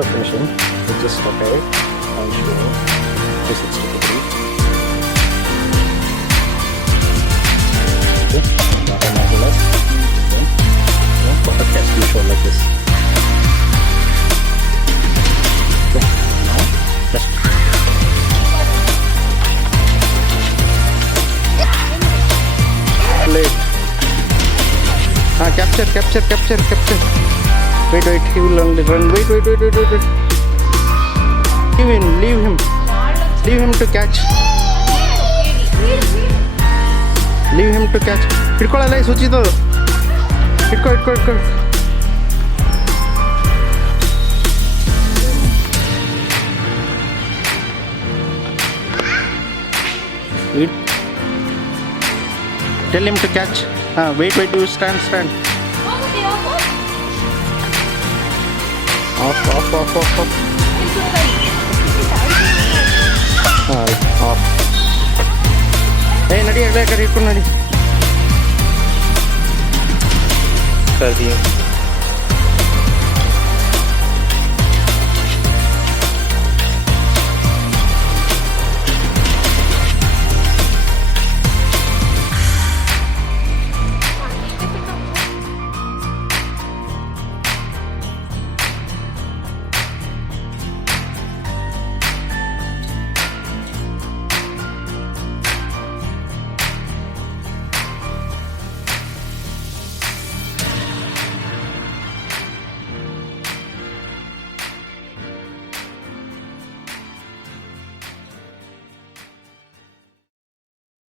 after finishing, we just rotate and show 360 degree. Okay, bottom as well as bottom has to show like this. Okay, now just plate. Capture. Wait, he will only run. Wait. Leave him to catch. ಹಿಡ್ಕೊಳ್ಳಲ್ಲ ಸುಚಿದು. ಹಿಡ್ಕೊ. Tell him to catch. Wait, you stand. Off. Off. Hey, नडी अगले कर hit को नडी कर दिए.